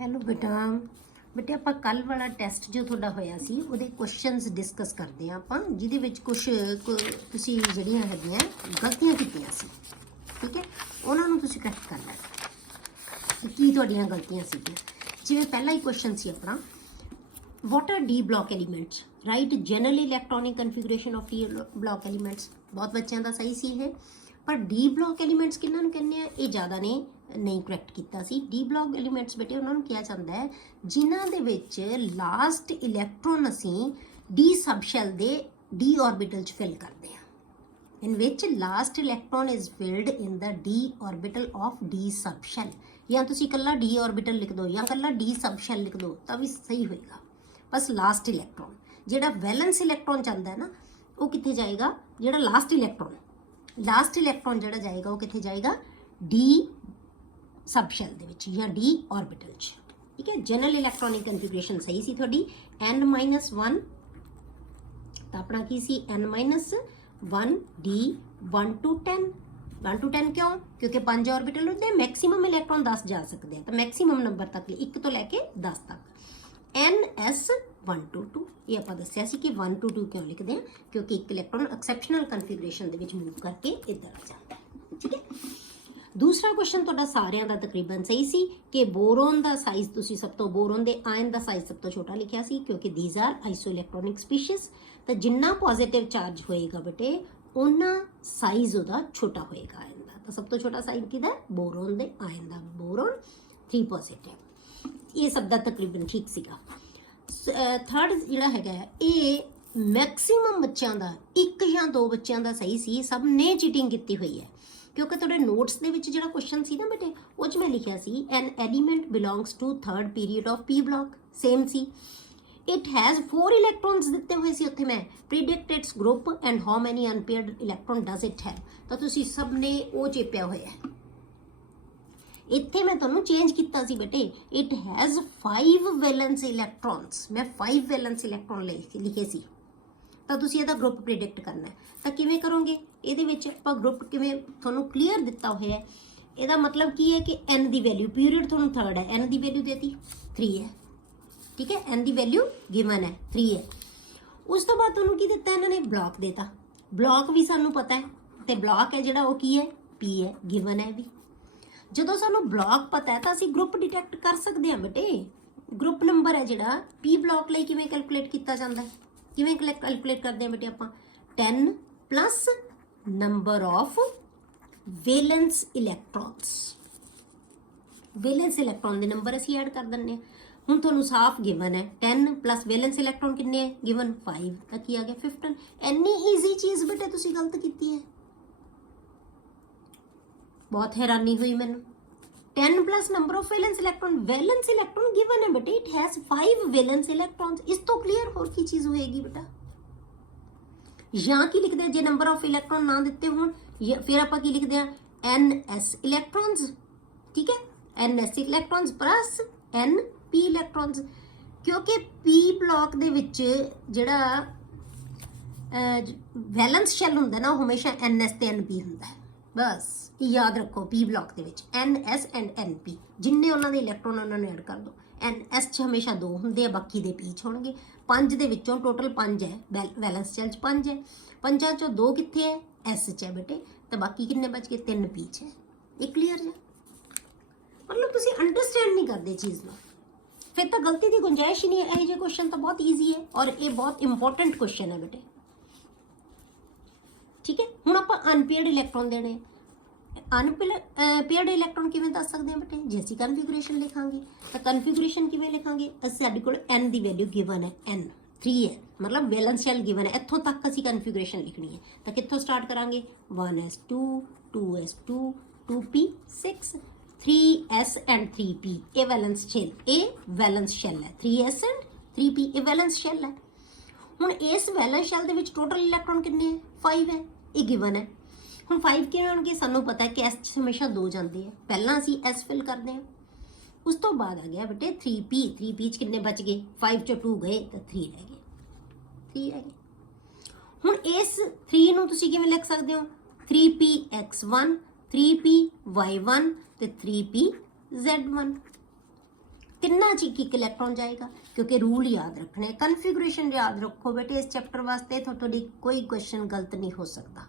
Hello ਬੇਟੇ ਆਪਾਂ ਕੱਲ ਵਾਲਾ ਟੈਸਟ ਜੋ ਤੁਹਾਡਾ ਹੋਇਆ ਸੀ ਉਹਦੇ ਕੁਐਸਚਨਸ ਡਿਸਕਸ ਕਰਦੇ ਹਾਂ ਆਪਾਂ, ਜਿਹਦੇ ਵਿੱਚ ਕੁਝ ਤੁਸੀਂ ਜਿਹੜੀਆਂ ਹੈਗੀਆਂ ਗਲਤੀਆਂ ਕੀਤੀਆਂ ਸੀ, ਠੀਕ ਹੈ, ਉਹਨਾਂ ਨੂੰ ਤੁਸੀਂ ਕਰੈਕਟ ਕਰਨਾ ਹੈ। ਕੀ ਤੁਹਾਡੀਆਂ ਗਲਤੀਆਂ ਸੀਗੀਆਂ? ਜਿਵੇਂ ਪਹਿਲਾ ਹੀ ਕੁਐਸਚਨ ਸੀ ਆਪਣਾ, what are D block elements? Write general electronic configuration of D block elements। बहुत बच्चों का सही सी है, पर D block elements किन्हां नूं कहने आ, ये ज़्यादा ने नहीं करैक्ट किया सी। D block elements बेटे उन्होंने कहा जाता है जिन्हां दे विच लास्ट इलैक्ट्रॉन असीं D सबशैल दे D ऑर्बिटल च फिल करते हैं, in which last electron is filled in the D orbital of D subshell। या तुसीं कल्ला D orbital लिख दो या कल्ला D subshell लिख दो तो भी सही होएगा। बस लास्ट इलैक्ट्रॉन जिहड़ा वैलेंस इलैक्ट्रॉन चाहता है ना, वो कित्थे जाएगा? जिहड़ा लास्ट इलैक्ट्रॉन जिहड़ा जाएगा वो कित्थे जाएगा? D सबशैल दे विच या D ऑर्बिटल च, ठीक है। जनरल इलैक्ट्रॉनिक कन्फिगरेशन सही सी थोड़ी। n-1 तो अपना की सी n-1 D 1 to 10। 1 to 10 क्यों? क्योंकि 5 ऑर्बिटल होते हैं, मैक्सिमम इलैक्ट्रॉन 10 जा सकते हैं, तो मैक्सिमम नंबर तक 1 तो लैके 10 तक। NS 1 to 2 ये आप दसिया सी कि 1 to 2 क्यों लिखते हैं? क्योंकि एक इलैक्ट्रॉन एक्सैप्शनल कन्फिगरेशन दे विच मूव करके इधर आ जाता है, ठीक है। दूसरा क्वेश्चन तुहाडा सारियां दा तकरीबन सही सी कि बोरोन दा साइज तुसी सब तो बोरोन दे आयन दा साइज सब तो छोटा लिखिया सी, क्योंकि these are isoelectronic species. तो जिन्ना पॉजिटिव चार्ज होएगा बेटे उन्ना साइज उहदा छोटा होएगा आयन दा। तो सब तो छोटा साइज किहदा है? बोरोन दे आयन दा। Boron 3 positive. ये सब दा तकरीबन ठीक सीगा। थर्ड जिहड़ा हैगा ये मैक्सिमम बच्चों का 1 या 2 बच्चों का सही सी, सब ने चीटिंग की हुई है। क्योंकि थोड़े नोट्स दे विच जिहड़ा क्वेश्चन सी ना बेटे वो च मैं लिखिया सी an element belongs to third period of p block, same सी। इट हैज़ 4 इलैक्ट्रॉन्स दिते हुए सी उत्थे मैं, predict its group and how many unpaired electron does it have. तो तुसी सब ने वो चेपिया होया है। इत्थे मैं तुहानूं चेंज किया सी बेटे, इट हैज़ 5 वैलेंस इलैक्ट्रॉन्स, मैं 5 वैलेंस इलैक्ट्रॉन लिखे सी। तो तुसी इहदा ग्रुप प्रिडिक्ट करना है। तो किवें करोगे? इहदे विच आपां ग्रुप किवें तुहानूं क्लीयर दिता होया है। इहदा मतलब की है कि एन दी वैल्यू, पीरियड तुहानूं थर्ड है, एन दी वैल्यू देती 3 है, ठीक है। एन दी वैल्यू गिवन है 3 है। उस तो बाद तुहानूं की दिता इन्हां ने? ब्लॉक देता। ब्लॉक भी सानूं पता है, तो ब्लॉक है जिहड़ा वो की है? पी है, गिवन है भी। जदों सानूं ब्लॉक पता है तो असीं ग्रुप डिटेक्ट कर सकते हैं बेटे। ग्रुप नंबर है जिहड़ा पी ब्लॉक लई किवें कैलकुलेट किया जाता है? किवें कैलकुलेट करते हैं बेटे आपां? 10 plus number of valence electrons. Valence electron दे नंबर असीं ऐड कर दिंदे हां। हुण तुहानूं साफ गिवन है 10 प्लस वैलेंस इलैक्ट्रॉन कितने है? गिवन 5। तो की आ गया 15। इन्नी ईजी चीज़ बेटे तुसीं गलत कीती है, बहुत हैरानी हुई मैनू। 10 plus number of valence electron given है बेटे, इट हैज 5 वैलेंस इलैक्ट्रॉन्स। इस तो क्लियर होर की चीज़ होएगी बेटा? या की लिखते हैं जे नंबर ऑफ इलैक्ट्रॉन ना दिते होण, फिर आपां की लिखते हैं? NS इलैक्ट्रॉन्स, ठीक है। NS इलैक्ट्रॉन्स प्लस NP इलैक्ट्रॉन्स, क्योंकि P ब्लॉक दे विच जिहड़ा वैलेंस शैल हुंदा ना हमेशा NS ते NP हुंदा है। बस याद रखो पी ब्लॉक के विच NS एंड NP जिन्ने उन्होंने इलैक्ट्रॉन उन्होंने ऐड कर दो। NS च हमेशा 2 होंगे, बाकी दे पी च होणगे। 5 दे विचों टोटल 5 है, वैलेंस शैल च 5 है, 5 चों 2 कित्थे है? S च है बेटे। तो बाकी किन्ने बच गए? 3 पी च है। ये क्लीयर है? मतलब तुसीं अंडरस्टैंड नहीं करते चीज़ को, फिर तो गलती की गुंजाइश ही नहीं है। यह क्वेश्चन तो बहुत ईजी है और ये बहुत इंपॉर्टेंट क्वेश्चन है बेटे, ठीक है। हुण आपां अनपेयर्ड इलैक्ट्रॉन देने, अनपेयर्ड इलैक्ट्रॉन किवें दस सकते हैं बेटे? जे असीं कन्फिगरेशन लिखांगे तो कन्फिगरेशन किवें लिखांगे? साडे कोल एन दी वैल्यू गिवन है, N 3 है, मतलब वैलेंस शैल गिवन है। इत्थों तक असीं कन्फिगरेशन लिखनी है तो कित्थों स्टार्ट करांगे? 1s2 2s2 2p6 3s and 3p। ये वैलेंस शैल, ये वैलेंस शैल है। 3s एंड 3p ये वैलेंस शैल है। हुण इस वैलेंस शैल दे विच टोटल इलैक्ट्रॉन कितने है? 5 है, ये गिवन है। हुण 5 किवें होणगे? सानूं पता है कि S च हमेशा 2 जाते हैं, पहला असीं S फिल करते हैं। उस तो बाद आ गया बेटे 3p। 3p च कितने बच गए? 5 चों 2 गए तो 3 रह गए, 3 रह गए। हुण इस 3 नूं तुसीं किवें लिख सकते हो? 3px1 3py1 ते 3pz1। ਤਿੰਨੇ ਤਿੰਨਾਂ 'ਚ ਇੱਕ ਇਲੈਕਟ੍ਰੋਨ ਜਾਏਗਾ, क्योंकि रूल याद रखने, कन्फिगरेशन याद रखो बेटे। इस चैप्टर वास्ते थोड़ी कोई क्वेश्चन गलत नहीं हो सकता,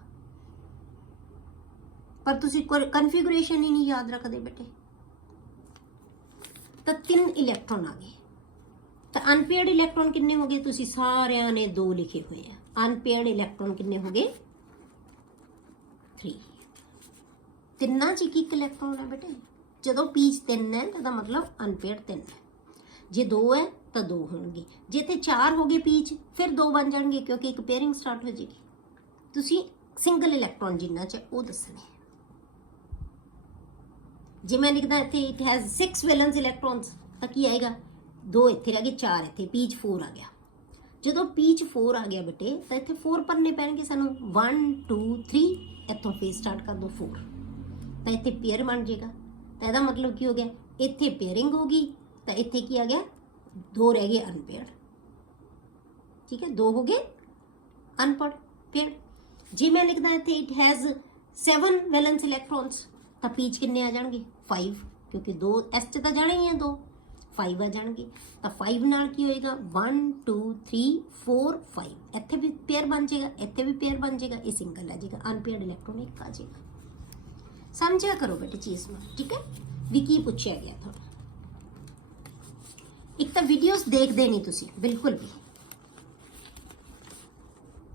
पर तुसी कन्फिगरेशन ही नहीं याद रखते बेटे। तो 3 इलैक्ट्रॉन आ गए। तो अनपेयर्ड इलैक्ट्रॉन कितने हो गए? तुसी सारिਆਂ ने 2 लिखे हुए हैं। अनपेयर्ड इलैक्ट्रॉन कितने हो गए? 3। ਤਿੰਨਾਂ 'ਚ ਇੱਕ ਇਲੈਕਟ੍ਰੋਨ ਹੈ ਬੇਟੇ। ਜਦੋਂ ਪੀਚ 3 ਹੈ ਤਾਂ ਮਤਲਬ ਅਨਪੇਅਰਡ 3 ਹੈ। ਜੇ 2 ਹੈ ਤਾਂ 2 ਹੋਣਗੇ। ਜੇ ਤੇ 4 ਹੋ ਗਏ ਪੀਚ, ਫਿਰ 2 ਬਣ ਜਾਣਗੇ, ਕਿਉਂਕਿ ਇੱਕ ਪੇਅਰਿੰਗ ਸਟਾਰਟ ਹੋ ਜਾਏਗੀ। ਤੁਸੀਂ ਸਿੰਗਲ ਇਲੈਕਟ੍ਰੋਨ ਜਿੰਨਾ 'ਚ ਉਹ ਦੱਸਣੇ। ਜੇ ਮੈਂ ਲਿਖਦਾ ਇੱਥੇ ਇਟ ਹੈਜ਼ 6 ਵੈਲੈਂਸ ਇਲੈਕਟ੍ਰॉन्स ਤਾਂ ਕੀ ਆਏਗਾ? 2 ਇੱਥੇ ਰਹਿ ਗਏ, 4 ਇੱਥੇ, ਪੀਚ 4 ਆ ਗਿਆ। ਜਦੋਂ ਪੀਚ 4 ਆ ਗਿਆ ਬੇਟੇ ਤਾਂ ਇੱਥੇ 4 ਭਰਨੇ ਪੈਣਗੇ ਸਾਨੂੰ। 1 2 3 ਇੱਥੋਂ ਫੇਰ ਸਟਾਰਟ ਕਰ ਦੋ 4, ਤਾਂ ਇੱਥੇ ਪੇਅਰ ਬਣ ਜਾਏਗਾ। ਤਾਂ ਇਹਦਾ ਮਤਲਬ ਕੀ ਹੋ ਗਿਆ? ਇੱਥੇ ਪੇਅਰਿੰਗ ਹੋ ਗਈ, ਤਾਂ ਇੱਥੇ ਕੀ ਆ ਗਿਆ? 2 ਰਹਿ ਗਏ ਅਨਪੇਅਰਡ। ਠੀਕ ਹੈ, 2 ਹੋ ਗਏ ਅਨਪੇਅਰਡ ਪੇਅਰ। ਜੇ ਮੈਂ ਲਿਖਦਾ ਇੱਥੇ ਇਟ ਹੈਜ਼ 7 ਵੈਲੈਂਸ ਇਲੈਕਟ੍ਰॉन्स ਤਾਂ ਪੀਚ ਕਿੰਨੇ ਆ ਜਾਣਗੇ? 5, ਕਿਉਂਕਿ 2 S 'ਚ ਤਾਂ ਜਾਣਾ ਹੀ ਹੈ, 2 5 ਆ ਜਾਣਗੇ। ਤਾਂ 5 ਨਾਲ ਕੀ ਹੋਏਗਾ? 1 2 3 4 5। ਇੱਥੇ ਵੀ ਪੇਅਰ ਬਣ ਜਾਏਗਾ, ਇੱਥੇ ਵੀ ਪੇਅਰ ਬਣ ਜਾਏਗਾ, ਇਹ ਸਿੰਗਲ ਆ ਜਾਏਗਾ। ਅਨਪੇਅਰਡ ਇਲੈਕਟ੍ਰॉन ਇੱਕ ਆ ਜਾਏਗਾ। समझा करो बेटे चीज़ में, ठीक है। भी की पूछा गया थोड़ा। एक तो वीडियोस देखते नहीं तुसी बिल्कुल भी।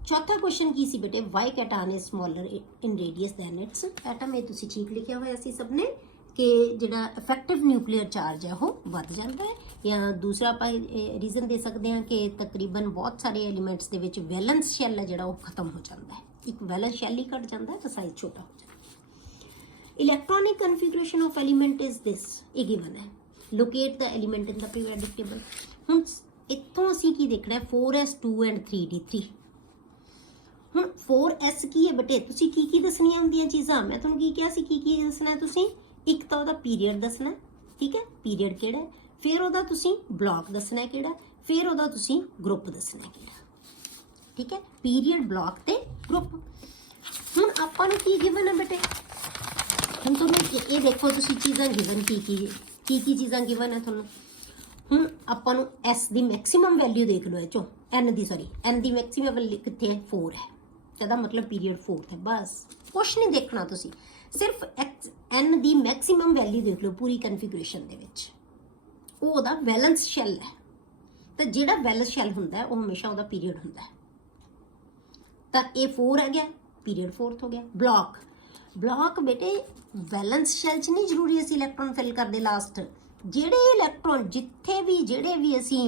चौथा क्वेश्चन की सी बेटे, why cation is smaller in radius than its atom. ये तुसी ठीक लिखा हुआ सी सबने कि जिहड़ा इफेक्टिव न्यूक्लियर चार्ज है वो वध जाता है। या दूसरा आप रीजन दे सकते हैं कि तकरीबन बहुत सारे एलीमेंट्स दे विच वैलेंस शैल है जिहड़ा वो खत्म हो जाता है। एक वैलेंस शैल ही घट जाता है तो साइज छोटा हो जाता है। Electronic configuration of element is this, ये गिवन है। Locate the element in the periodic table. हुण इत्थों असीं की देखना है 4s 2 एंड 3d3। हुण 4s की है बेटे, तुसीं की दसनियां हुंदियां चीज़ां। मैं तुहानूं की कहा सी की दसना है तुसीं? एक तो उहदा पीरियड दसना, ठीक है, पीरियड किहड़ा है। फिर उहदा तुसीं ब्लॉक दसना है किहड़ा, फिर उहदा तुसीं ग्रुप दसना है किहड़ा, ठीक है। पीरियड, ब्लॉक ते ग्रुप। हुण आपां नूं की गिवन है बेटे? हम तुम्हें ये देखो तुसी चीज़ां गिवन की चीज़ां गिवन है तुहानूं। हुण आपां नूं S दी मैक्सिमम वैल्यू देख लो, चो N दी मैक्सिमम वैल्यू कित्थे है? 4 है। ਇਹਦਾ मतलब पीरियड 4 है। बस कुछ नहीं देखना तुसी, सिर्फ N दी मैक्सिमम वैल्यू देख लो पूरी कन्फिगरेशन दे विच। ਉਹ ਉਹਦਾ ਵੈਲੈਂਸ ਸ਼ੈਲ ਹੈ। ਤਾਂ ਜਿਹੜਾ ਵੈਲੈਂਸ ਸ਼ੈਲ ਹੁੰਦਾ ਹੈ ਉਹ ਹਮੇਸ਼ਾ ਉਹਦਾ ਪੀਰੀਅਡ ਹੁੰਦਾ ਹੈ। ਤਾਂ ਇਹ 4 ਆ ਗਿਆ, ਪੀਰੀਅਡ 4th ਹੋ ਗਿਆ। ब्लॉक बेटे वैलेंस शैल च नहीं जरूरी असी इलैक्ट्रॉन फिल करते। लास्ट ਜਿਹੜੇ इलैक्ट्रॉन जिथे भी ਜਿਹੜੇ ਵੀ ਅਸੀਂ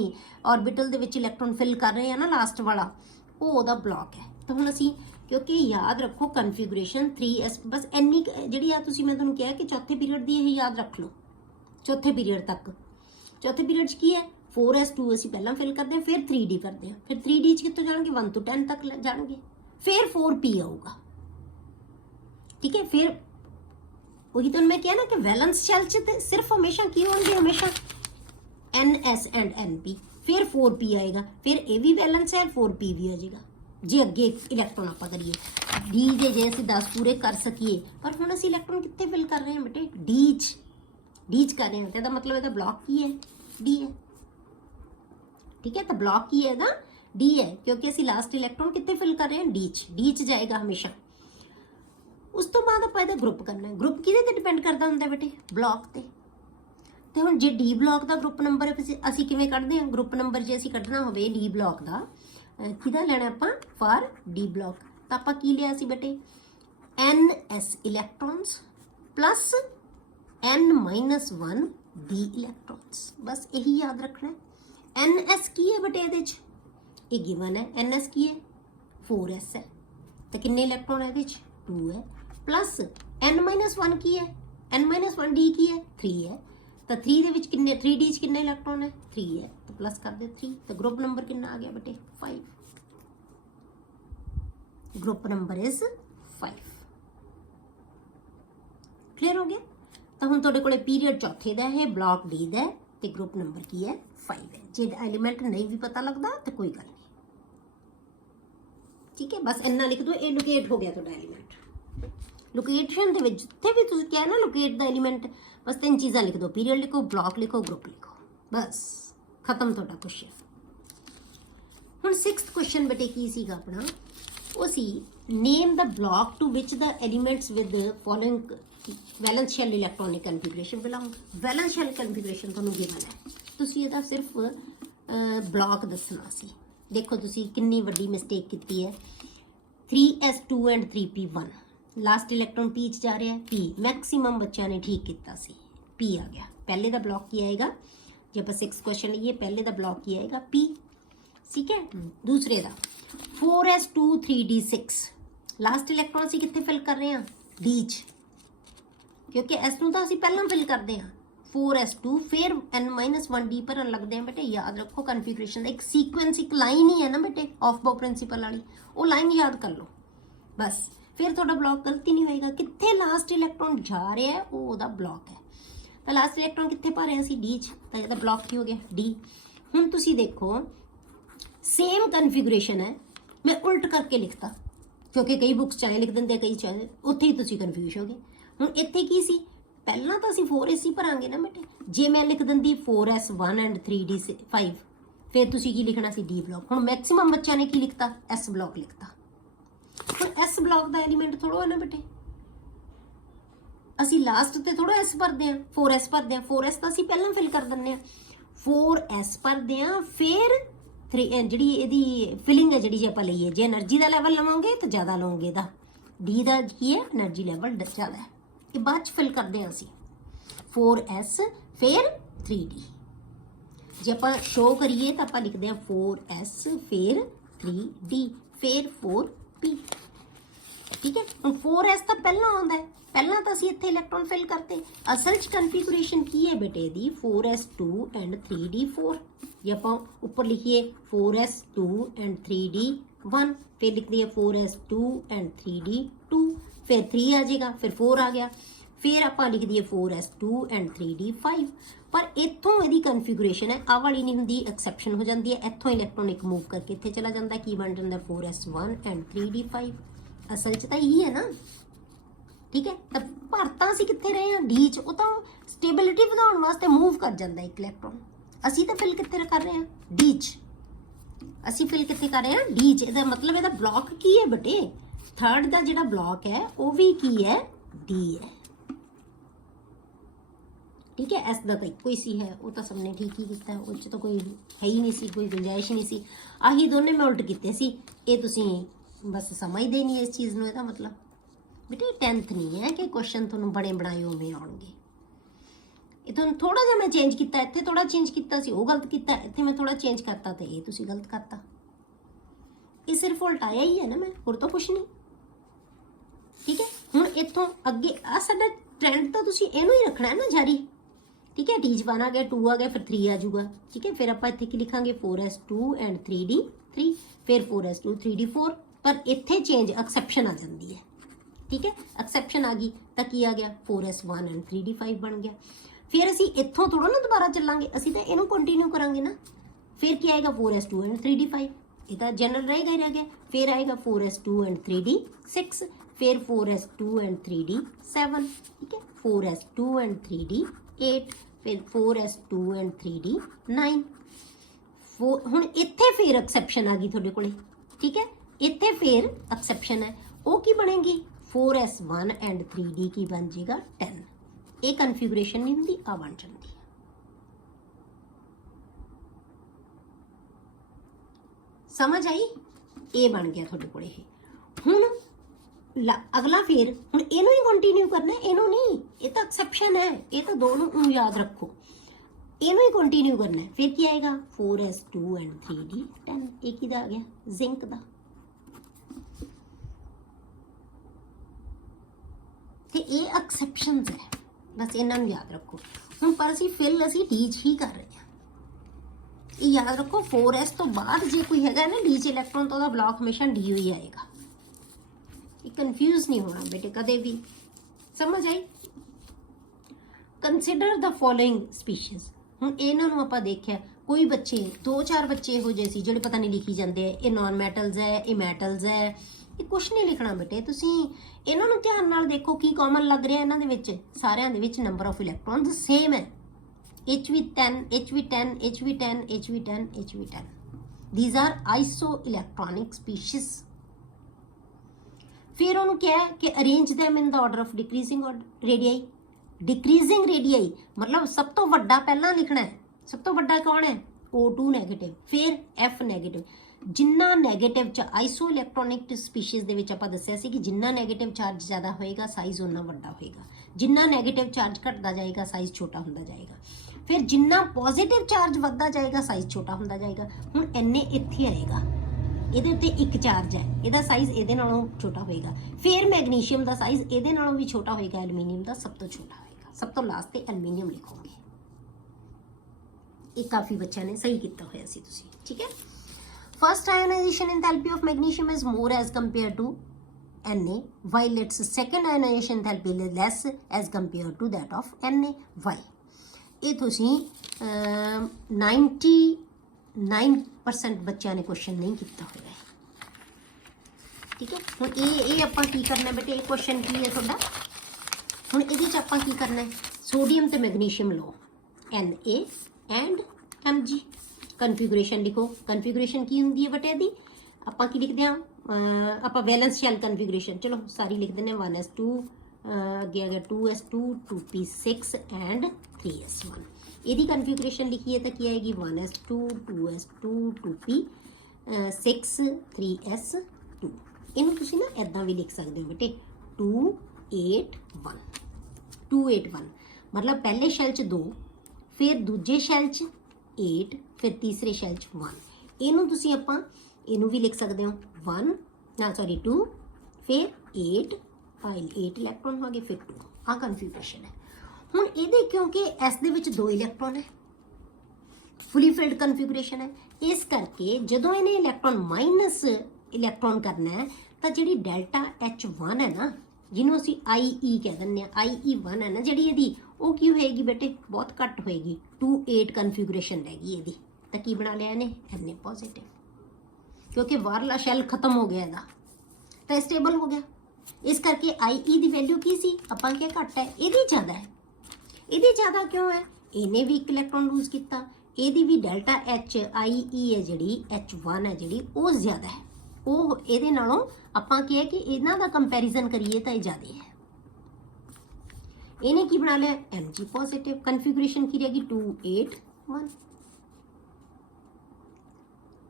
ऑर्बिटल ਦੇ ਵਿੱਚ इलैक्ट्रॉन फिल कर रहे हैं ना, लास्ट वाला ਉਹ ਉਹਦਾ ब्लॉक है। तो ਹੁਣ ਅਸੀਂ क्योंकि याद रखो कन्फिगरेशन 3s बस ਇੰਨੀ ਜਿਹੜੀ ਆ ਤੁਸੀਂ ਮੈਂ ਤੁਹਾਨੂੰ ਕਿਹਾ ਕਿ ਚੌਥੇ ਪੀਰੀਅਡ ਦੀ ਇਹ याद रख लो। ਚੌਥੇ ਪੀਰੀਅਡ ਤੱਕ, ਚੌਥੇ ਪੀਰੀਅਡ 'ਚ ਕੀ ਹੈ? 4s 2 ਅਸੀਂ ਪਹਿਲਾਂ ਫਿਲ ਕਰਦੇ ਹਾਂ, ਫਿਰ 3d ਕਰਦੇ ਹਾਂ, ਫਿਰ 3d 'ਚ ਕਿੱਥੋਂ ਜਾਣਗੇ? 1 ਤੋਂ 10 ਤੱਕ ਜਾਣਗੇ, ਫਿਰ 4p ਆਊਗਾ, ठीक है। फिर वही तो मैं क्या ना कि वैलेंस शैल च सिर्फ हमेशा की होंगे? हमेशा NS एंड NP, फिर 4p आएगा, फिर ये भी वैलेंस है, 4p भी आ जाएगा। जे अगे इलैक्ट्रॉन आप करिए D जे असं 10 पूरे कर सकीए, पर हुण असीं इलैक्ट्रॉन कित्थे फिल कर रहे हैं बेटे? D च कर रहे हैं। तो मतलब इसका ब्लॉक की है? D है, ठीक है। तो ब्लॉक की है ना? D है, क्योंकि असीं लास्ट इलैक्ट्रॉन कित्थे फिल कर रहे हैं? D च जाएगा हमेशा। उस तो बाद आप इहदा ग्रुप करना है। ग्रुप किहदे ते डिपेंड करता हुंदा बेटे? ब्लॉक ते। ते हुण जे डी ब्लॉक दा ग्रुप नंबर असीं किवें कढदे हां? ग्रुप नंबर जे असीं कढना होवे डी ब्लॉक दा, किहदा लेना आपां? For D block. तां आपां की लिया सी बेटे? NS electrons plus N-1 D electrons. बस यही याद रखना है। NS की है बेटे इहदे च? ये गिवन है। NS की है? 4s है। तो कितने इलैक्ट्रॉन है इहदे च? 2 है। प्लस N-1 की है? N-1 D की है? 3 है। तो 3 ਦੇ ਵਿੱਚ ਕਿੰਨੇ 3D ਚ ਕਿੰਨੇ ਇਲੈਕਟ੍ਰੋਨ ਹੈ? 3 है। तो प्लस कर दे 3। तो ग्रुप नंबर कितना आ गया बेटे? 5। Group number is 5। क्लियर हो गया? तो हुण तुहाडे कोले पीरियड चौथे दा है, ब्लॉक D दा है, ते ग्रुप नंबर की है? 5 है। जे एलीमेंट नहीं भी पता लगता तो कोई गल नहीं, ठीक है। बस इन्ना लिख दो, ये लोकेट हो गया तुहाडा एलीमेंट। लोकेशन दे विच जिथे भी तुसीं क्या ना लोकेट द एलीमेंट, बस 3 चीज़ां लिख दो, पीरियड लिखो, ब्लॉक लिखो, ग्रुप लिखो, बस खत्म ਤੁਹਾਡਾ क्वेश्चन। ਹੁਣ 6th क्वेश्चन बेटे की सीगा अपना, वो सी name the block to which the elements with following valence shell electronic configuration belong. Valence shell configuration ਤੁਹਾਨੂੰ ਗਿਵਨ ਹੈ, ਤੁਸੀਂ ਇਹਦਾ ਸਿਰਫ ਬਲੌਕ ਦੱਸਣਾ ਸੀ। ਦੇਖੋ ਤੁਸੀਂ ਕਿੰਨੀ ਵੱਡੀ ਮਿਸਟੇਕ ਕੀਤੀ ਹੈ। 3s2 and 3p1 last electron p ਚ ਜਾ ਰਿਹਾ ਹੈ, p ਮੈਕਸਿਮਮ ਬੱਚਿਆਂ ਨੇ ਠੀਕ ਕੀਤਾ ਸੀ, p ਆ ਗਿਆ। ਪਹਿਲੇ ਦਾ ਬਲੌਕ ਕੀ ਆਏਗਾ, ਜੇ ਆਪਾਂ 6 ਕੁਐਸਚਨ ਲਈਏ ਪਹਿਲੇ ਦਾ ਬਲੌਕ ਕੀ ਆਏਗਾ, p, ਠੀਕ ਹੈ। ਦੂਸਰੇ ਦਾ 4s2 3d6 ਲਾਸਟ ਇਲੈਕਟ੍ਰੋਨ ਅਸੀਂ ਕਿੱਥੇ ਫਿਲ ਕਰ ਰਹੇ ਹਾਂ, d ਚ, ਕਿਉਂਕਿ s ਨੂੰ ਤਾਂ ਅਸੀਂ ਪਹਿਲਾਂ ਫਿਲ ਕਰਦੇ ਹਾਂ। 4s2 ਫਿਰ n-1d ਭਰਨ ਲੱਗਦੇ ਆ ਬੇਟੇ। ਯਾਦ ਰੱਖੋ ਕਨਫਿਗਰੇਸ਼ਨ ਦਾ ਇੱਕ ਸੀਕੁਐਂਸ, ਇੱਕ ਲਾਈਨ ਹੀ ਹੈ ਨਾ ਬੇਟੇ ਆਫ ਬਾਓ ਪ੍ਰਿੰਸੀਪਲ ਵਾਲੀ, ਉਹ ਲਾਈਨ ਯਾਦ ਕਰ ਲਓ ਬਸ, ਫਿਰ ਤੁਹਾਡਾ ਬਲੌਕ ਗਲਤੀ ਨਹੀਂ ਹੋਏਗਾ। ਕਿੱਥੇ ਲਾਸਟ ਇਲੈਕਟ੍ਰੋਨ ਜਾ ਰਿਹਾ ਹੈ ਉਹ ਉਹਦਾ ਬਲੌਕ ਹੈ। ਤਾਂ ਲਾਸਟ ਇਲੈਕਟ੍ਰੋਨ ਕਿੱਥੇ ਪਾ ਰਹੇ ਅਸੀਂ, d ਚ, ਤਾਂ ਇਹਦਾ ਬਲੌਕ ਕੀ ਹੋ ਗਿਆ, d। ਹੁਣ ਤੁਸੀਂ ਦੇਖੋ ਸੇਮ ਕਨਫਿਗਰੇਸ਼ਨ ਹੈ, ਮੈਂ ਉਲਟ ਕਰਕੇ ਲਿਖਤਾ, ਕਿਉਂਕਿ ਕਈ ਬੁੱਕਸ ਚਾਹੇ ਲਿਖ ਦਿੰਦੇ, ਕਈ ਚਾਹੇ, ਉੱਥੇ ਹੀ ਤੁਸੀਂ ਕਨਫਿਊਜ਼ ਹੋ ਗਏ। ਹੁਣ ਇੱਥੇ ਕੀ ਸੀ, ਪਹਿਲਾਂ ਤਾਂ ਅਸੀਂ 4s ਹੀ ਭਰਾਂਗੇ ਨਾ ਬੇਟੇ। ਜੇ ਮੈਂ ਲਿਖ ਦਿੰਦੀ 4s1 ਐਂਡ 3d5 ਫਿਰ ਤੁਸੀਂ ਕੀ ਲਿਖਣਾ ਸੀ, d ਬਲੌਕ। ਹੁਣ ਮੈਕਸਿਮਮ ਬੱਚਿਆਂ ਨੇ ਕੀ ਲਿਖਤਾ, s ਬਲੌਕ ਲਿਖਤਾ। ਹੁਣ s ਬਲੌਕ ਦਾ ਐਲੀਮੈਂਟ ਥੋੜ੍ਹਾ ਹੈ ਨਾ ਬੇਟੇ, ਅਸੀਂ ਲਾਸਟ ਤੇ ਥੋੜਾ s ਭਰਦੇ ਹਾਂ, 4s ਭਰਦੇ ਹਾਂ। 4s ਤਾਂ ਅਸੀਂ ਪਹਿਲਾਂ ਫਿਲ ਕਰ ਦਿੰਦੇ ਹਾਂ, 4s ਭਰਦੇ ਹਾਂ, ਫਿਰ ਜਿਹੜੀ ਇਹਦੀ ਫਿਲਿੰਗ ਹੈ ਜਿਹੜੀ ਜੇ ਆਪਾਂ ਲਈਏ, ਜੇ એનર્ਜੀ ਦਾ ਲੈਵਲ ਲਵਾਂਗੇ ਤਾਂ ਜ਼ਿਆਦਾ ਲਵਾਂਗੇ, ਇਹਦਾ d ਦਾ ਕੀ ਹੈ, એનર્ਜੀ ਲੈਵਲ ਜ਼ਿਆਦਾ ਹੈ, ਇਹ ਬਾਅਦ ਚ ਫਿਲ ਕਰਦੇ ਹਾਂ ਅਸੀਂ। 4s ਫਿਰ 3d, ਜੇ ਆਪਾਂ ਸ਼ੋ ਕਰੀਏ ਤਾਂ ਆਪਾਂ ਲਿਖਦੇ ਹਾਂ 4s ਫਿਰ 3d ਫਿਰ 4p, ਠੀਕ ਹੈ। ਹੁਣ 4s ਤਾਂ ਪਹਿਲਾਂ ਆਉਂਦਾ ਹੈ, ਪਹਿਲਾਂ ਤਾਂ ਅਸੀਂ ਇੱਥੇ ਇਲੈਕਟ੍ਰੋਨ ਫਿਲ ਕਰਤੇ। ਅਸਲ 'ਚ ਕਨਫਿਗਰੇਸ਼ਨ ਕੀ ਹੈ ਬੇਟੇ ਦੀ, 4s2 ਐਂਡ 3d4। ਜੇ ਆਪਾਂ ਉੱਪਰ ਲਿਖੀਏ 4s2 ਐਂਡ 3d1, ਫਿਰ ਲਿਖ ਦਈਏ 4s2 ਐਂਡ 3d2, ਫਿਰ 3 ਆ ਜਾਏਗਾ, ਫਿਰ 4 ਆ ਗਿਆ, ਫਿਰ ਆਪਾਂ ਲਿਖ ਦਈਏ 4s2 ਐਂਡ 3d5। ਪਰ ਇੱਥੋਂ ਇਹਦੀ ਕਨਫਿਗਰੇਸ਼ਨ ਹੈ ਆਹ ਵਾਲੀ ਨਹੀਂ ਹੁੰਦੀ, ਐਕਸੈਪਸ਼ਨ ਹੋ ਜਾਂਦੀ ਹੈ। ਇੱਥੋਂ ਇਲੈਕਟ੍ਰੋਨ ਇੱਕ ਮੂਵ ਕਰਕੇ ਇੱਥੇ ਚਲਾ ਜਾਂਦਾ, ਕੀ ਬਣ ਜਾਂਦਾ 4s1 ਐਂਡ 3d5। ਅਸਲ 'ਚ ਤਾਂ ਇਹੀ ਹੈ ਨਾ, ਠੀਕ ਹੈ। ਤਾਂ ਭਰਤਾ ਅਸੀਂ ਕਿੱਥੇ ਰਹੇ ਹਾਂ, d ਚ, ਉਹ ਤਾਂ ਸਟੇਬਿਲਿਟੀ ਵਧਾਉਣ ਵਾਸਤੇ ਮੂਵ ਕਰ ਜਾਂਦਾ ਇੱਕ ਇਲੈਕਟ੍ਰੋਨ। ਅਸੀਂ ਤਾਂ ਫਿਲ ਕਿੱਥੇ ਕਰ ਰਹੇ ਹਾਂ, d ਚ, ਅਸੀਂ ਫਿਲ ਕਿੱਥੇ ਕਰ ਰਹੇ ਹਾਂ, d ਚ। ਇਹਦਾ ਮਤਲਬ ਇਹਦਾ ਬਲੌਕ ਕੀ ਹੈ ਬੇਟੇ, ਥਰਡ ਦਾ ਜਿਹੜਾ ਬਲੌਕ ਹੈ ਉਹ ਵੀ ਕੀ ਹੈ, d ਹੈ, ਠੀਕ ਹੈ। s ਦਾ ਤਾਂ ਇੱਕੋ ਹੀ ਸੀ ਹੈ, ਉਹ ਤਾਂ ਸਭ ਨੇ ਠੀਕ ਹੀ ਕੀਤਾ, ਉਹ ਚ ਤਾਂ ਕੋਈ ਹੈ ਹੀ ਨਹੀਂ ਸੀ, ਕੋਈ ਗੁੰਜਾਇਸ਼ ਨਹੀਂ ਸੀ। ਆਹੀ ਦੋਨੇ ਮੈਂ ਉਲਟ ਕੀਤੇ ਸੀ, ਇਹ ਤੁਸੀਂ ਬਸ ਸਮਝਦੇ ਨਹੀਂ ਇਸ ਚੀਜ਼ ਨੂੰ। ਇਹਦਾ ਮਤਲਬ ਬੇਟੇ 10th ਨਹੀਂ ਹੈ ਕਿ ਕੁਐਸਚਨ ਤੁਹਾਨੂੰ ਬਣੇ ਬਣਾਏ ਉਵੇਂ ਆਉਣਗੇ। ਇਹ ਤੁਹਾਨੂੰ ਥੋੜਾ ਜਿਹਾ ਮੈਂ ਚੇਂਜ ਕੀਤਾ, ਇੱਥੇ ਥੋੜਾ ਚੇਂਜ ਕੀਤਾ ਸੀ, ਉਹ ਗਲਤ ਕੀਤਾ, ਇੱਥੇ ਮੈਂ ਥੋੜਾ ਚੇਂਜ ਕਰਤਾ ਤੇ ਇਹ ਤੁਸੀਂ ਗਲਤ ਕਰਤਾ। ਇਹ ਸਿਰਫ ਉਲਟਾਇਆ ਹੀ ਹੈ ਨਾ ਮੈਂ, ਹੋਰ ਤਾਂ ਕੁਛ ਨਹੀਂ, ਠੀਕ ਹੈ। ਹੁਣ ਇੱਥੋਂ ਅੱਗੇ ਆ ਸਾਡਾ ਟ੍ਰੈਂਡ ਤਾਂ ਤੁਸੀਂ ਇਹਨੂੰ ਹੀ ਰੱਖਣਾ ਹੈ ਨਾ ਜਾਰੀ, ਠੀਕ ਹੈ। d 1 ਆ ਗਿਆ, 2 ਆ ਗਿਆ, ਫਿਰ 3 ਆ ਜਾਊਗਾ, ਠੀਕ ਹੈ। ਫਿਰ ਆਪਾਂ ਇੱਥੇ ਕੀ ਲਿਖਾਂਗੇ 4s2 ਐਂਡ 3d3, ਫਿਰ 4s2 3d4। ਪਰ ਇੱਥੇ ਚੇਂਜ ਐਕਸੈਪਸ਼ਨ ਆ ਜਾਂਦੀ ਹੈ, ਠੀਕ ਹੈ। ਐਕਸੈਪਸ਼ਨ ਆ ਗਈ ਤਾਂ ਕੀ ਆ ਗਿਆ 4s1 ਐਂਡ 3d5 ਬਣ ਗਿਆ। ਫਿਰ ਅਸੀਂ ਇੱਥੋਂ ਥੋੜਾ ਨਾ ਦੁਬਾਰਾ ਚੱਲਾਂਗੇ, ਅਸੀਂ ਤਾਂ ਇਹਨੂੰ ਕੰਟੀਨਿਊ ਕਰਾਂਗੇ ਨਾ। ਫਿਰ ਕੀ ਆਏਗਾ 4s2 ਐਂਡ 3d5, ਇਹ ਤਾਂ ਜਨਰਲ ਰਹੇਗਾ ਹੀ ਰਹਿ ਗਿਆ। ਫਿਰ ਆਏਗਾ 4s2 ਐਂਡ 3d6, ਫਿਰ 4s2 ਐਂਡ 3d7, ਠੀਕ ਹੈ। 4s2 ਐਂਡ 3d8, ਫਿਰ 4s2 ਐਂਡ 3d9। ਹੁਣ ਇੱਥੇ ਫਿਰ ਐਕਸੈਪਸ਼ਨ ਆ ਗਈ ਤੁਹਾਡੇ ਕੋਲੇ, ਠੀਕ ਹੈ। ਇੱਥੇ ਫਿਰ ਐਕਸੈਪਸ਼ਨ ਹੈ, ਉਹ ਕੀ ਬਣੇਗੀ 4s1 ਐਂਡ 3d ਕੀ ਬਣ ਜਾਏਗਾ 10। ਇਹ ਕਨਫਿਗਰੇਸ਼ਨ ਨਹੀਂ ਹੁੰਦੀ, ਆ ਬਣ ਜਾਂਦੀ ਹੈ। ਸਮਝ ਆਈ, ਇਹ ਬਣ ਗਿਆ ਤੁਹਾਡੇ ਕੋਲੇ ਇਹ। ਹੁਣ ਅਗਲਾ ਫਿਰ ਹੁਣ ਇਹਨੂੰ ਹੀ ਕੰਟੀਨਿਊ ਕਰਨਾ, ਇਹਨੂੰ ਨਹੀਂ, ਇਹ ਤਾਂ ਐਕਸੈਪਸ਼ਨ ਹੈ, ਇਹ ਤਾਂ ਦੋਨੋਂ ਯਾਦ ਰੱਖੋ, ਇਹਨੂੰ ਹੀ ਕੰਟੀਨਿਊ ਕਰਨਾ ਹੈ। ਫਿਰ ਕੀ ਆਏਗਾ 4s2 ਐਂਡ 3d10, ਇਹ ਕਿਹਦਾ ਆ ਗਿਆ, ਜ਼ਿੰਕ ਦਾ। ਤੇ ਇਹ ਐਕਸੈਪਸ਼ਨਸ ਹੈ, ਬਸ ਇਹਨਾਂ ਨੂੰ ਯਾਦ ਰੱਖੋ। ਹੁਣ ਪਰ ਅਸੀਂ ਫਿਲ ਅਸੀਂ d ਚ ਹੀ ਕਰ ਰਹੇ ਹਾਂ, ਇਹ ਯਾਦ ਰੱਖੋ। 4s ਤੋਂ ਬਾਅਦ ਜੇ ਕੋਈ ਹੈਗਾ ਨਾ d ਚ ਇਲੈਕਟ੍ਰੋਨ, ਤਾਂ ਉਹਦਾ ਬਲੌਕ ਹਮੇਸ਼ਾ d ਹੀ ਆਏਗਾ। ਇਹ ਕਨਫਿਊਜ਼ ਨਹੀਂ ਹੋਣਾ ਬੇਟੇ ਕਦੇ ਵੀ, ਸਮਝ ਆਈ। ਕੰਸੀਡਰ ਦ ਫੋਲੋਇੰਗ ਸਪੀਸ਼ੀਜ਼। ਹੁਣ ਇਹਨਾਂ ਨੂੰ ਆਪਾਂ ਦੇਖਿਆ, ਕੋਈ ਬੱਚੇ 2-4 ਬੱਚੇ ਇਹੋ ਜਿਹੇ ਸੀ ਜਿਹੜੇ ਪਤਾ ਨਹੀਂ ਲਿਖੀ ਜਾਂਦੇ ਆ, ਇਹ ਨॉन ਮੈਟਲਸ ਹੈ, ਇਹ ਮੈਟਲਸ ਹੈ, ਇਹ ਕੁਛ ਨਹੀਂ ਲਿਖਣਾ ਬੇਟੇ। ਤੁਸੀਂ ਇਹਨਾਂ ਨੂੰ ਧਿਆਨ ਨਾਲ ਦੇਖੋ ਕੀ ਕਾਮਨ ਲੱਗ ਰਿਹਾ ਇਹਨਾਂ ਦੇ ਵਿੱਚ, ਸਾਰਿਆਂ ਦੇ ਵਿੱਚ ਨੰਬਰ ਆਫ ਇਲੈਕਟ੍ਰੋਨਸ ਸੇਮ ਹੈ, HV10, HV10, HV10, HV10, HV10. These are isoelectronic species. फिर उन्होंने क्या है कि arrange them in the order of decreasing radii. Decreasing radii मतलब सब तो वड्डा पहला लिखना है. सब तो वड्डा कौन है? O2 नैगेटिव, फिर F नैगेटिव. जिन्ना नैगेटिव आइसो इलैक्ट्रॉनिक स्पीशीज़ ਦੇ ਵਿੱਚ ਆਪਾਂ ਦੱਸਿਆ ਸੀ ਕਿ ਜਿੰਨਾ ਨੈਗੇਟਿਵ ਚਾਰਜ ਜ਼ਿਆਦਾ ਹੋਏਗਾ ਸਾਈਜ਼ ਉਨਾ ਵੱਡਾ ਹੋਏਗਾ, ਜਿੰਨਾ ਨੈਗੇਟਿਵ ਚਾਰਜ ਘਟਦਾ ਜਾਏਗਾ ਸਾਈਜ਼ ਛੋਟਾ ਹੁੰਦਾ ਜਾਏਗਾ, ਫਿਰ ਜਿੰਨਾ ਪੋਜ਼ਿਟਿਵ ਚਾਰਜ ਵੱਧਦਾ ਜਾਏਗਾ ਸਾਈਜ਼ ਛੋਟਾ ਹੁੰਦਾ ਜਾਏਗਾ. ਹੁਣ ਇੰਨੇ ਇੱਥੇ ਆਏਗਾ, ਇਹਦੇ ਉੱਤੇ ਇੱਕ ਚਾਰਜ ਹੈ, ਇਹਦਾ ਸਾਈਜ਼ ਇਹਦੇ ਨਾਲੋਂ ਛੋਟਾ ਹੋਏਗਾ. ਫਿਰ ਮੈਗਨੀਸ਼ੀਅਮ ਦਾ ਸਾਈਜ਼ ਇਹਦੇ ਨਾਲੋਂ ਵੀ ਛੋਟਾ ਹੋਏਗਾ, ਐਲੂਮੀਨੀਅਮ ਦਾ ਸਭ ਤੋਂ ਛੋਟਾ ਹੋਏਗਾ. ਸਭ ਤੋਂ ਲਾਸਟ ਤੇ ਐਲੂਮੀਨੀਅਮ ਲਿਖੋਗੇ. ਇਹ ਕਾਫੀ ਬੱਚਿਆਂ ਨੇ ਸਹੀ ਕੀਤਾ ਹੋਇਆ ਸੀ ਤੁਸੀਂ, ਠੀਕ ਹੈ. First ionization enthalpy of magnesium is more as compared to Na, while its second ionization enthalpy is less as compared to that of Na. Why? ਇਹ ਤੁਸੀਂ 99% ਬੱਚਿਆਂ ਨੇ ਕੁਐਸਚਨ ਨਹੀਂ ਕੀਤਾ ਹੋਇਆ ਹੈ, ਠੀਕ ਹੈ. ਹੁਣ ਇਹ ਆਪਾਂ ਕੀ ਕਰਨਾ ਬੇਟੇ, ਇਹ ਕੁਐਸਚਨ ਕੀ ਹੈ ਤੁਹਾਡਾ. ਹੁਣ ਇਹਦੇ 'ਚ ਆਪਾਂ ਕੀ ਕਰਨਾ ਹੈ, ਸੋਡੀਅਮ ਤੇ ਮੈਗਨੀਸ਼ੀਅਮ ਲਓ, Na ਐਂਡ Mg. ਕਨਫੀਗਰੇਸ਼ਨ ਲਿਖੋ. ਕਨਫੀਗਰੇਸ਼ਨ ਕੀ ਹੁੰਦੀ ਹੈ ਬੇਟੇ ਇਹਦੀ, ਆਪਾਂ ਕੀ ਲਿਖਦੇ ਹਾਂ, ਆਪਾਂ ਵੈਲੈਂਸ ਸ਼ੈਲ ਕਨਫੀਗਰੇਸ਼ਨ ਚਲੋ ਸਾਰੀ ਲਿਖ ਦਿੰਦੇ ਹਾਂ. 1s2 ਅੱਗੇ ਆ ਗਿਆ 2s2 2p6 ਐਂਡ 3s1. ਇਹਦੀ ਕਨਫੀਗਰੇਸ਼ਨ ਲਿਖੀਏ ਤਾਂ ਕੀ ਆਏਗੀ 1s2 2s2 2p6 3s2. ਇਹਨੂੰ ਤੁਸੀਂ ਨਾ ਇੱਦਾਂ ਵੀ ਲਿਖ ਸਕਦੇ ਹੋ ਬੇਟੇ 281 281 ਮਤਲਬ ਪਹਿਲੇ ਸ਼ੈਲ 'ਚ 2, ਫਿਰ ਦੂਜੇ ਸ਼ੈਲ 'ਚ 8, ਫਿਰ ਤੀਸਰੇ ਸ਼ੈਲ 'ਚ 1. ਇਹਨੂੰ ਤੁਸੀਂ ਆਪਾਂ ਇਹਨੂੰ ਵੀ ਲਿਖ ਸਕਦੇ ਹੋ 2, ਫਿਰ 8 ਫਾਈਲ 8 ਇਲੈਕਟ੍ਰੋਨ ਹੋ ਗਏ, ਫਿਰ 2. ਆਹ ਕਨਫੀਗਰੇਸ਼ਨ ਹੈ. ਹੁਣ ਇਹਦੇ ਕਿਉਂਕਿ S ਦੇ ਵਿੱਚ 2 ਇਲੈਕਟ੍ਰੋਨ ਹੈ, ਫੁਲੀ ਫਿਲਡ ਕਨਫੀਗਰੇਸ਼ਨ ਹੈ, ਇਸ ਕਰਕੇ ਜਦੋਂ ਇਹਨੇ ਇਲੈਕਟ੍ਰੋਨ ਮਾਈਨਸ ਇਲੈਕਟ੍ਰੋਨ ਕਰਨਾ ਹੈ ਤਾਂ ਜਿਹੜੀ ਡੈਲਟਾ H1 ਹੈ ਨਾ, ਜਿਹਨੂੰ ਅਸੀਂ IE ਕਹਿ ਦਿੰਦੇ ਹਾਂ, IE1 ਹੈ ਨਾ ਜਿਹੜੀ ਇਹਦੀ, ਉਹ ਕੀ ਹੋਏਗੀ ਬੇਟੇ, ਬਹੁਤ ਘੱਟ ਹੋਏਗੀ. 2-8 ਕਨਫੀਗਰੇਸ਼ਨ ਰਹਿ ਗਈ ਇਹਦੀ. ਤਾਂ ਕੀ ਬਣਾ ਲਿਆ ਇਹਨੇ, Na ਪੋਜ਼ਿਟਿਵ, ਕਿਉਂਕਿ ਬਾਹਰਲਾ ਸ਼ੈਲ ਖਤਮ ਹੋ ਗਿਆ ਇਹਦਾ, ਤਾਂ ਸਟੇਬਲ ਹੋ ਗਿਆ. ਇਸ ਕਰਕੇ IE ਦੀ ਵੈਲਿਊ ਕੀ ਸੀ, ਆਪਾਂ ਕਿਹਾ ਘੱਟ ਹੈ, ਇਹਦੀ ਜ਼ਿਆਦਾ ਹੈ. ਇਹਦੀ ਜ਼ਿਆਦਾ ਕਿਉਂ ਹੈ, ਇਹਨੇ ਵੀ ਇੱਕ ਇਲੈਕਟ੍ਰੋਨ ਲੂਜ਼ ਕੀਤਾ, ਇਹਦੀ ਵੀ ਡੈਲਟਾ IE ਹੈ ਜਿਹੜੀ H1 ਹੈ ਜਿਹੜੀ ਉਹ ਜ਼ਿਆਦਾ ਹੈ. ਉਹ ਇਹਦੇ ਨਾਲੋਂ ਆਪਾਂ ਕਿਹਾ ਕਿ ਇਹਨਾਂ ਦਾ ਕੰਪੈਰੀਜ਼ਨ ਕਰੀਏ ਤਾਂ ਇਹ ਜ਼ਿਆਦਾ ਹੈ. ਇਹਨੇ ਕੀ ਬਣਾ ਲਿਆ, Mg ਪੋਜ਼ਿਟਿਵ. ਕਨਫੀਗਰੇਸ਼ਨ ਕੀ ਰਹੇਗੀ 281.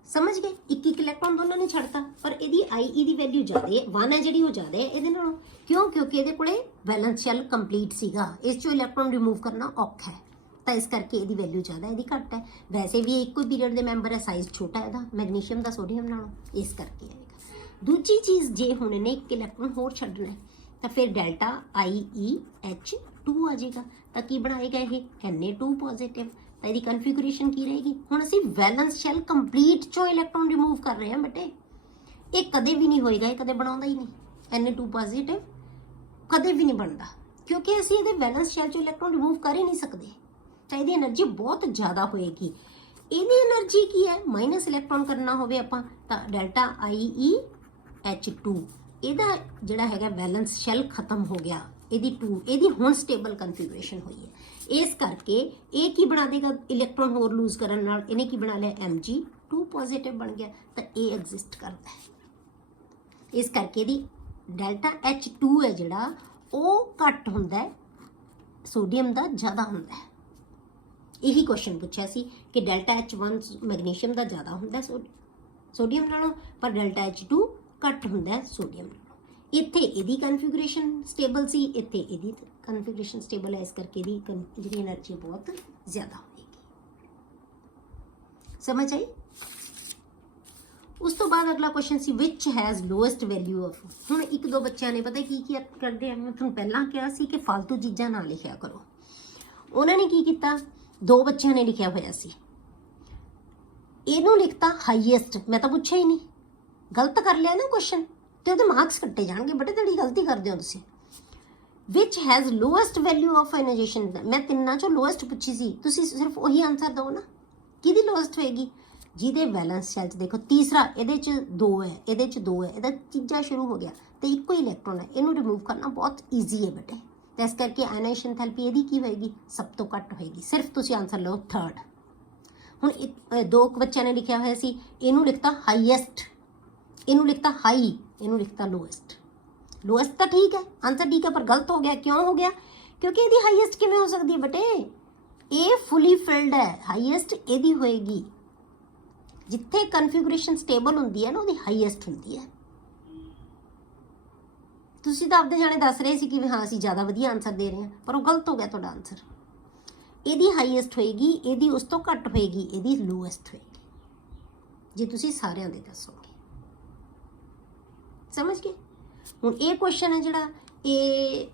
ਸਮਝ ਗਏ, ਇੱਕ ਇਲੈਕਟ੍ਰੋਨ ਦੋਨਾਂ ਨੇ ਛੱਡਤਾ, ਪਰ ਇਹਦੀ IE ਦੀ ਵੈਲਿਊ ਜ਼ਿਆਦਾ ਹੈ, 1 ਹੈ ਜਿਹੜੀ ਉਹ ਜ਼ਿਆਦਾ ਹੈ ਇਹਦੇ ਨਾਲੋਂ. ਕਿਉਂ, ਕਿਉਂਕਿ ਇਹਦੇ ਕੋਲੇ ਵੈਲੈਂਸ ਸ਼ੈਲ ਕੰਪਲੀਟ ਸੀਗਾ, ਇਸ ਚੋਂ ਇਲੈਕਟ੍ਰੋਨ ਰਿਮੂਵ ਕਰਨਾ ਔਖਾ ਹੈ, ਤਾਂ ਇਸ ਕਰਕੇ ਇਹਦੀ ਵੈਲਿਊ ਜ਼ਿਆਦਾ, ਇਹਦੀ ਘੱਟ ਹੈ. ਵੈਸੇ ਵੀ ਇੱਕੋ ਪੀਰੀਅਡ ਦੇ ਮੈਂਬਰ ਹੈ, ਸਾਈਜ਼ ਛੋਟਾ ਇਹਦਾ ਮੈਗਨੀਸ਼ੀਅਮ ਦਾ ਸੋਡੀਅਮ ਨਾਲੋਂ, ਇਸ ਕਰਕੇ ਆਏਗਾ. ਦੂਜੀ ਚੀਜ਼, ਜੇ ਹੁਣ ਇਹਨੇ ਇੱਕ ਇਲੈਕਟ੍ਰੋਨ ਹੋਰ ਛੱਡਣਾ ਹੈ ਤਾਂ ਫਿਰ ਡੈਲਟਾ IEH2 ਆ ਜਾਏਗਾ. ਤਾਂ ਕੀ ਬਣਾਏਗਾ ਇਹ, Na2 ਪੋਜ਼ਿਟਿਵ. ਤਾਂ ਇਹਦੀ ਕਨਫੀਗਰੇਸ਼ਨ ਕੀ ਰਹੇਗੀ. ਹੁਣ ਅਸੀਂ ਵੈਲੈਂਸ ਸ਼ੈਲ ਕੰਪਲੀਟ ਚੋਂ ਇਲੈਕਟ੍ਰੋਨ ਰਿਮੂਵ ਕਰ ਰਹੇ ਹਾਂ ਬੇਟੇ, ਇਹ ਕਦੇ ਵੀ ਨਹੀਂ ਹੋਏਗਾ, ਇਹ ਕਦੇ ਬਣਾਉਂਦਾ ਹੀ ਨਹੀਂ. Na2 ਪੋਜ਼ਿਟਿਵ ਕਦੇ ਵੀ ਨਹੀਂ ਬਣਦਾ, ਕਿਉਂਕਿ ਅਸੀਂ ਇਹਦੇ ਵੈਲੈਂਸ ਸ਼ੈਲ ਚੋਂ ਇਲੈਕਟ੍ਰੋਨ ਰਿਮੂਵ ਕਰ ਹੀ ਨਹੀਂ ਸਕਦੇ. ਤਾਂ ਇਹਦੀ એનર્ਜੀ ਬਹੁਤ ਜ਼ਿਆਦਾ ਹੋਏਗੀ. ਇਹਦੀ એનર્ਜੀ ਕੀ ਹੈ, ਮਾਈਨਸ ਇਲੈਕਟ੍ਰੋਨ ਕਰਨਾ ਹੋਵੇ ਆਪਾਂ ਤਾਂ ਡੈਲਟਾ IEH2, ਇਹਦਾ ਜਿਹੜਾ ਹੈਗਾ ਵੈਲੈਂਸ ਸ਼ੈਲ ਖਤਮ ਹੋ ਗਿਆ, ਇਹਦੀ 2, ਇਹਦੀ ਹੁਣ ਸਟੇਬਲ ਕਨਫੀਗਰੇਸ਼ਨ ਹੋਈ ਹੈ. ਇਸ ਕਰਕੇ ਇਹ ਕੀ ਬਣਾ ਦੇਗਾ, ਇਲੈਕਟ੍ਰੋਨ ਹੋਰ ਲੂਜ਼ ਕਰਨ ਨਾਲ ਇਹਨੇ ਕੀ ਬਣਾ ਲਿਆ, Mg2 ਪੋਜ਼ਿਟਿਵ ਬਣ ਗਿਆ. ਤਾਂ ਇਹ ਐਗਜ਼ਿਸਟ ਕਰਦਾ ਹੈ. ਇਸ ਕਰਕੇ ਇਹਦੀ ਡੈਲਟਾ H2 ਹੈ ਜਿਹੜਾ ਉਹ ਘੱਟ ਹੁੰਦਾ ਹੈ, ਸੋਡੀਅਮ ਦਾ ਜ਼ਿਆਦਾ ਹੁੰਦਾ ਹੈ. ਇਹੀ ਕੁਐਸਚਨ ਪੁੱਛਿਆ ਸੀ ਕਿ ਡੈਲਟਾ H1 ਮੈਗਨੀਸ਼ੀਅਮ ਦਾ ਜ਼ਿਆਦਾ ਹੁੰਦਾ ਸੋਡੀਅਮ ਨਾਲੋਂ, ਪਰ ਡੈਲਟਾ H2 ਘੱਟ ਹੁੰਦਾ ਸੋਡੀਅਮ ਨਾਲੋਂ. ਇੱਥੇ ਇਹਦੀ ਕਨਫੀਗਰੇਸ਼ਨ ਸਟੇਬਲ ਸੀ, ਇੱਥੇ ਇਹਦੀ ਕਨਫੀਗਰੇਸ਼ਨ ਸਟੇਬਲ ਹੈ, ਇਸ ਕਰਕੇ ਇਹਦੀ ਜਿਹੜੀ એનર્ਜੀ ਬਹੁਤ ਜ਼ਿਆਦਾ ਹੋਏਗੀ. ਸਮਝ ਆਈ. ਉਸ ਤੋਂ ਬਾਅਦ ਅਗਲਾ question C which has lowest value of. ਹੁਣ ਇੱਕ ਦੋ ਬੱਚਿਆਂ ਨੇ ਪਤਾ ਕੀ ਕਰਦੇ ਆ, ਮੈਂ ਤੁਹਾਨੂੰ ਪਹਿਲਾਂ ਕਿਹਾ ਸੀ ਕਿ ਫालतू ਚੀਜ਼ਾਂ ਨਾ ਲਿਖਿਆ ਕਰੋ. ਉਹਨਾਂ ਨੇ ਕੀ ਕੀਤਾ, 2 ਬੱਚਿਆਂ ਨੇ ਲਿਖਿਆ ਹੋਇਆ ਸੀ, ਇਹਨੂੰ ਲਿਖਤਾ ਹਾਈਐਸਟ. ਮੈਂ ਤਾਂ ਪੁੱਛਿਆ ਹੀ ਨਹੀਂ, ਗਲਤ ਕਰ ਲਿਆ ਨਾ ਕੁਐਸਚਨ, ਤੇ ਉਹਦੇ ਮਾਰਕਸ ਕੱਟੇ ਜਾਣਗੇ. ਬੜੇ ਤੁਹਾਡੀ ਗਲਤੀ ਕਰਦੇ ਹੋ ਤੁਸੀਂ. Which has lowest value of ionisation. ਮੈਂ ਤਿੰਨਾਂ ਚੋਂ ਲੋਐਸਟ ਪੁੱਛੀ ਸੀ, ਤੁਸੀਂ ਸਿਰਫ ਉਹੀ ਆਨਸਰ ਦਿਓ ਨਾ. ਕਿਹਦੀ ਲੋਐਸਟ ਹੋਏਗੀ, ਜਿਹਦੇ ਵੈਲੈਂਸ ਸ਼ੈਲ 'ਚ ਦੇਖੋ ਤੀਸਰਾ, ਇਹਦੇ 'ਚ 2 ਹੈ, ਇਹਦੇ 'ਚ 2 ਹੈ, ਇਹਦਾ ਤੀਜਾ ਸ਼ੁਰੂ ਹੋ ਗਿਆ ਤੇ ਇੱਕੋ ਹੀ ਇਲੈਕਟ੍ਰੋਨ ਹੈ. ਇਹਨੂੰ ਰਿਮੂਵ ਕਰਨਾ ਬਹੁਤ ਈਜ਼ੀ ਹੈ ਬੇਟੇ, ਤਾਂ ਇਸ ਕਰਕੇ ਆਇਨਾਈਜ਼ੇਸ਼ਨ ਐਂਥੈਲਪੀ ਇਹਦੀ ਕੀ ਹੋਏਗੀ, ਸਭ ਤੋਂ ਘੱਟ ਹੋਏਗੀ। ਸਿਰਫ ਤੁਸੀਂ ਆਨਸਰ ਲਓ 3rd। ਹੁਣ ਦੋ ਕੁ ਬੱਚਿਆਂ ਨੇ ਲਿਖਿਆ ਹੋਇਆ ਸੀ, ਇਹਨੂੰ ਲਿਖਤਾ ਹਾਈਐਸਟ, ਇਹਨੂੰ ਲਿਖਤਾ ਹਾਈ, ਇਹਨੂੰ ਲਿਖਤਾ ਲੋਐਸਟ। ਲੋਐਸਟ ਤਾਂ ਠੀਕ ਹੈ, ਆਨਸਰ ਠੀਕ ਹੈ, ਪਰ ਗਲਤ ਹੋ ਗਿਆ। ਕਿਉਂ ਹੋ ਗਿਆ? ਕਿਉਂਕਿ ਇਹਦੀ ਹਾਈਐਸਟ ਕਿਵੇਂ ਹੋ ਸਕਦੀ ਹੈ ਬੇਟੇ, ਇਹ ਫੁੱਲੀ ਫਿਲਡ ਹੈ। ਹਾਈਐਸਟ ਇਹਦੀ ਹੋਏਗੀ ਜਿੱਥੇ ਕਨਫੀਗਰੇਸ਼ਨ ਸਟੇਬਲ ਹੁੰਦੀ ਹੈ ਨਾ, ਉਹਦੀ ਹਾਈਐਸਟ ਹੁੰਦੀ ਹੈ। ਤੁਸੀਂ ਤਾਂ ਆਪਦੇ ਜਾਣੇ ਦੱਸ ਰਹੇ ਸੀ ਕਿ ਹਾਂ ਅਸੀਂ ਜ਼ਿਆਦਾ ਵਧੀਆ ਆਨਸਰ ਦੇ ਰਹੇ ਹਾਂ, ਪਰ ਉਹ ਗਲਤ ਹੋ ਗਿਆ ਤੁਹਾਡਾ ਆਨਸਰ। ਇਹਦੀ ਹਾਈਐਸਟ ਹੋਏਗੀ, ਇਹਦੀ ਉਸ ਤੋਂ ਘੱਟ ਹੋਏਗੀ, ਇਹਦੀ ਲੋਐਸਟ ਹੋਏਗੀ, ਜੇ ਤੁਸੀਂ ਸਾਰਿਆਂ ਦੇ ਦੱਸੋਗੇ। ਸਮਝ ਗਏ? ਹੁਣ ਇਹ ਕੁਐਸਚਨ ਹੈ ਜਿਹੜਾ, ਇਹ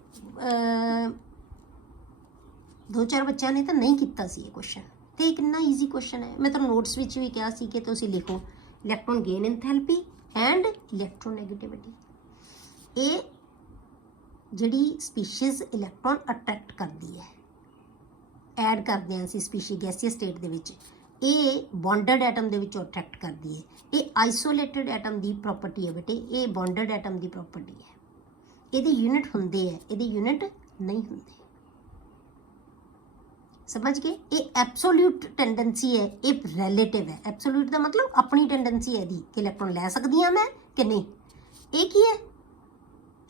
2-4 ਬੱਚਿਆਂ ਨੇ ਤਾਂ ਨਹੀਂ ਕੀਤਾ ਸੀ ਇਹ ਕੁਐਸਚਨ, ਤੇ ਇਹ ਕਿੰਨਾ ਈਜ਼ੀ ਕੁਐਸਚਨ ਹੈ। ਮੈਂ ਤੁਹਾਨੂੰ ਨੋਟਸ ਵਿੱਚ ਵੀ ਕਿਹਾ ਸੀ ਕਿ ਤੁਸੀਂ ਲਿਖੋ ਇਲੈਕਟ੍ਰੋਨ ਗੇਨ ਐਂਥੈਲਪੀ ਐਂਡ ਇਲੈਕਟ੍ਰੋਨੈਗੇਟਿਵਿਟੀ। ਇਹ ਜਿਹੜੀ ਸਪੀਸ਼ੀਜ਼ ਇਲੈਕਟ੍ਰੋਨ ਅਟਰੈਕਟ ਕਰਦੀ ਹੈ, ਐਡ ਕਰਦੇ ਹਾਂ ਅਸੀਂ ਸਪੀਸ਼ੀ ਗੈਸੀਅਸ ਸਟੇਟ ਦੇ ਵਿੱਚ, ਇਹ ਬੌਂਡਡ ਐਟਮ ਦੇ ਵਿੱਚੋਂ ਅਟਰੈਕਟ ਕਰਦੀ ਹੈ। ਇਹ ਆਈਸੋਲੇਟਡ ਐਟਮ ਦੀ ਪ੍ਰੋਪਰਟੀ ਹੈ ਬੇਟੇ, ਇਹ ਬੌਂਡਡ ਐਟਮ ਦੀ ਪ੍ਰੋਪਰਟੀ ਹੈ। ਇਹਦੇ ਯੂਨਿਟ ਹੁੰਦੇ ਹੈ, ਇਹਦੇ ਯੂਨਿਟ ਨਹੀਂ ਹੁੰਦੇ। ਸਮਝ ਗਏ? ਇਹ ਐਬਸੋਲਿਊਟ ਟੈਂਡੈਂਸੀ ਹੈ, ਇਹ ਰਿਲੇਟਿਵ ਹੈ। ਐਬਸੋਲਿਊਟ ਦਾ ਮਤਲਬ ਆਪਣੀ ਟੈਂਡੈਂਸੀ ਹੈ ਇਹਦੀ, ਕਿ ਇਲੈਕਟ੍ਰੋਨ ਲੈ ਸਕਦੀ ਹਾਂ ਮੈਂ ਕਿ ਨਹੀਂ। ਇਹ ਕੀ ਹੈ?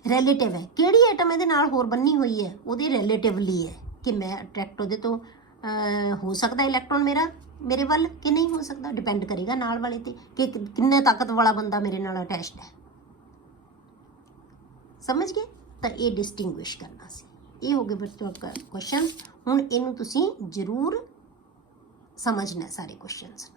ਰਿਲੇਟਿਵ ਹੈ। ਕਿਹੜੀ ਐਟਮ ਇਹਦੇ ਨਾਲ ਹੋਰ ਬੰਨੀ ਹੋਈ ਹੈ, ਉਹਦੇ ਰਿਲੇਟਿਵਲੀ ਹੈ ਕਿ ਮੈਂ ਅਟਰੈਕਟ ਉਹਦੇ ਤੋਂ ਹੋ ਸਕਦਾ ਇਲੈਕਟ੍ਰੋਨ ਮੇਰੇ ਵੱਲ ਕਿ ਨਹੀਂ ਹੋ ਸਕਦਾ। ਡਿਪੈਂਡ ਕਰੇਗਾ ਨਾਲ ਵਾਲੇ ਤੇ ਕਿ ਕਿੰਨੇ ਤਾਕਤ ਵਾਲਾ ਬੰਦਾ ਮੇਰੇ ਨਾਲ ਅਟੈਚਡ ਹੈ। ਸਮਝ ਗਏ? ਤਾਂ ਇਹ ਡਿਸਟਿੰਗੁਇਸ਼ ਕਰਨਾ ਸੀ। ਇਹ ਹੋ ਗਏ ਬੱਚੋ ਕੁਐਸਚਨ। ਹੁਣ ਇਹਨੂੰ ਤੁਸੀਂ ਜ਼ਰੂਰ ਸਮਝਣਾ ਸਾਰੇ ਕੁਐਸਚਨਸ।